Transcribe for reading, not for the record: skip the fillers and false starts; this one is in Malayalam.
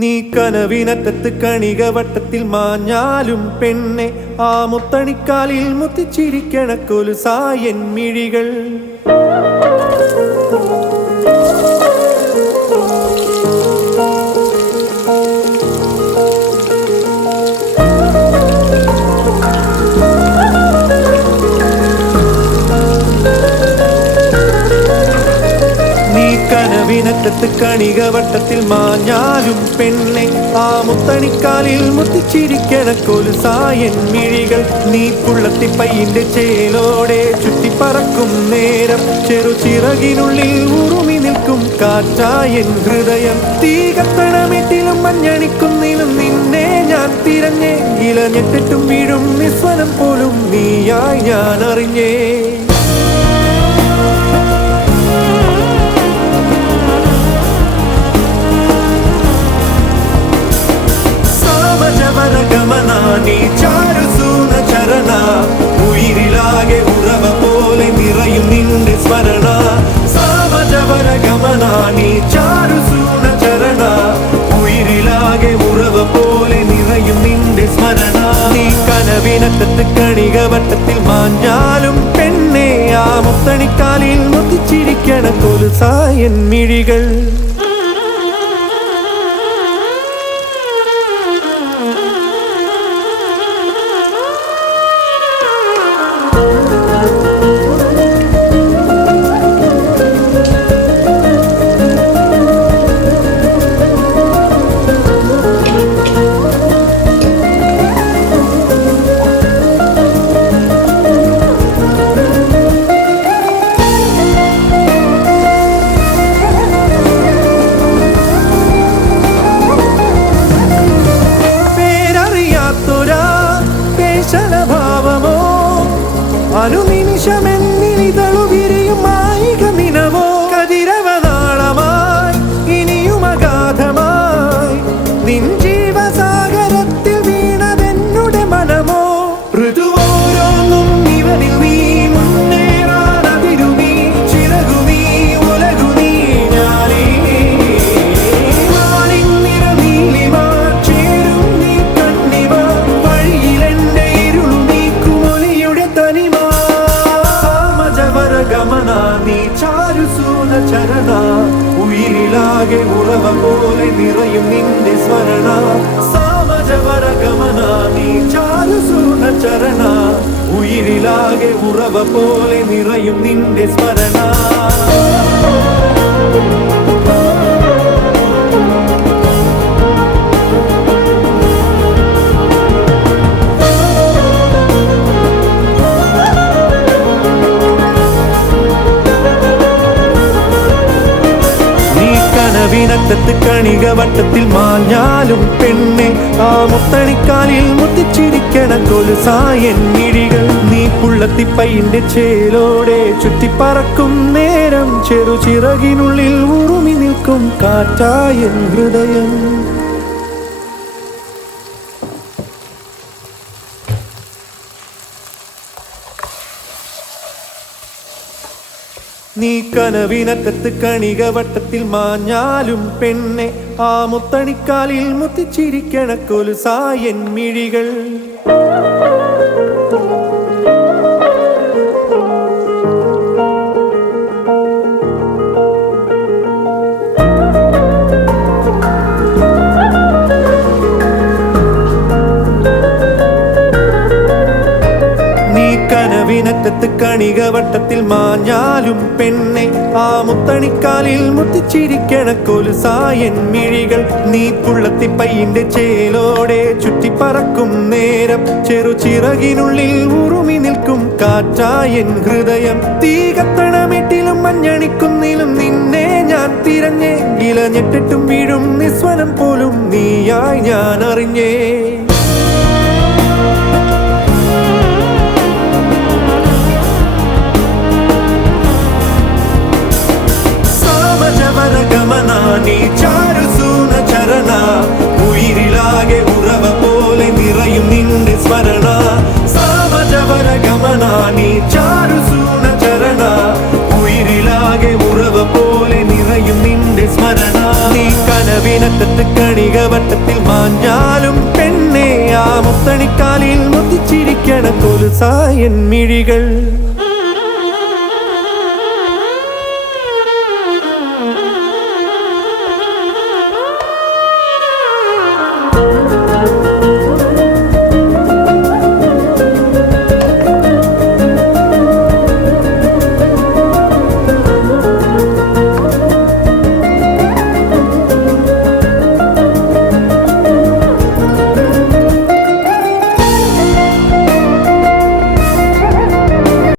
നീ കനവിനറ്റത്ത് കണികവട്ടത്തിൽ മാഞ്ഞാലും പെണ്ണെ ആ മുത്തണിക്കാലിൽ മുത്തിച്ചിരിക്കണ കൊലുസായൻ മിഴികൾ. കനവിനറ്റത്ത് കണികവട്ടത്തിൽ മാഞ്ഞാലും പെണ്ണെ ആ മുത്തണിക്കാലിൽ മുത്തിച്ചിരിക്കണ കൊലുസായൻ മിഴികൾ. നീ പുള്ളത്തിപ്പയ്യന്റെ ചേലോടെ ചുറ്റിപ്പറക്കും നേരം ചെറുചിറകിനുള്ളിൽ ഉറുമി നിൽക്കും കാറ്റായൻ ഹൃദയം. തീ കത്തണമിട്ടിലും മഞ്ഞണിക്കുന്നിലും നിന്നെ ഞാൻ തിരഞ്ഞേ, ഇലഞ്ഞെട്ടിട്ടും വീഴും നിസ്വനം പോലും നീയായി ഞാൻ അറിഞ്ഞേ. നീ ചാരുസൂന ചരണ ഉയിരിലാകെ ഉറവ പോലെ നിറയും നിന്റെ സ്മരണ. സാമജവര ഗമന നീ ചാരുസൂന ചരണ ഉയിരിലാകെ ഉറവ പോലെ നിറയും നിന്റെ സ്മരണ. നീ കനവിനറ്റത്ത് കണികവട്ടത്തിൽ മാഞ്ഞാലും പെണ്ണെ ആ മുത്തണിക്കാലിൽ മുത്തിച്ചിരിക്കണ കൊലുസായൻ മിഴികൾ. അനുനിമിഷമെന്നിതളു വിരിയും മായിക നിനവോ, കതിരവനാളമായി ഇനിയും അഗാധമായി നിൻ ജീവസാഗരത്തിൽ വീണതെന്നുടെ മനമോ. ഋതുവോരോന്നും ഇവനിൽ നീ മുന്നേറാനതിരു നീ ചിറകു നീ ഉലകു നീ ഞാനേ. നിറ നീലിമ ചേരും നീ കണ്ണിമ വഴിയിലെന്റെ ഇരുളു നീക്കുമൊലിയുടെ തനിമ. ഗമന നീ ചാരുസൂന ചരണ ഉയിരിലാകെ ഉറവ പോലെ നിറയും നിന്റെ സ്മരണ. സാമജവര ഗമന നീ ചാരുസൂന ചരണ ഉയിരിലാകെ ഉറവ പോലെ നിറയും നിന്റെ സ്മരണ. കനവിനറ്റത്ത് കണികവട്ടത്തിൽ മാഞ്ഞാലും പെണ്ണെ ആ മുത്തണിക്കാലിൽ മുത്തിച്ചിരിക്കണ കൊലുസായൻ മിഴികൾ. നീ പുള്ളത്തിപ്പയ്യന്റെ ചേലോടെ ചുറ്റിപ്പറക്കും നേരം ചെറുചിറകിനുള്ളിൽ ഉറുമി നിൽക്കും കാറ്റായൻ ഹൃദയം. നീ കനവിനറ്റത്ത് കണികവട്ടത്തിൽ മാഞ്ഞാലും പെണ്ണെ ആ മുത്തണിക്കാലിൽ മുത്തിച്ചിരിക്കണ കൊലുസായൻ മിഴികൾ. കനവിനറ്റത്ത് കണികവട്ടത്തിൽ മാഞ്ഞാലും പെണ്ണെ ആ മുത്തണിക്കാലിൽ മുത്തിച്ചിരിക്കണ കൊലുസായൻ മിഴികൾ. നീ പുള്ളത്തിപ്പയ്യന്റെ ചേലോടെ ചുറ്റിപ്പറക്കും നേരം ചെറുചിറകിനുള്ളിൽ ഉറുമി നിൽക്കും കാറ്റായൻ ഹൃദയം. തീ കത്തണമിട്ടിലും മഞ്ഞണിക്കുന്നിലും നിന്നെ ഞാൻ തിരഞ്ഞേ, ഇലഞ്ഞെട്ടിട്ടും വീഴും നിസ്വനം പോലും നീയായി ഞാൻ അറിഞ്ഞേ. ഗമന നീ ചാരുസൂന ചരണ ഉയിരിലാകെ ഉറവ പോലെ നിറയും നിന്റെ സ്മരണ. സാമജവര ഗമന നീ ചാരുസൂന ചരണ ഉയിരിലാകെ ഉറവ പോലെ നിറയും നിന്റെ സ്മരണ. നീ കനവിനറ്റത്ത് കണിക മേഘവട്ടത്തിൽ മാഞ്ഞാലും പെണ്ണെ ആ മുത്തണിക്കാലിൽ മുത്തിച്ചിരിക്കണ കൊലുസായൻ മിഴികൾ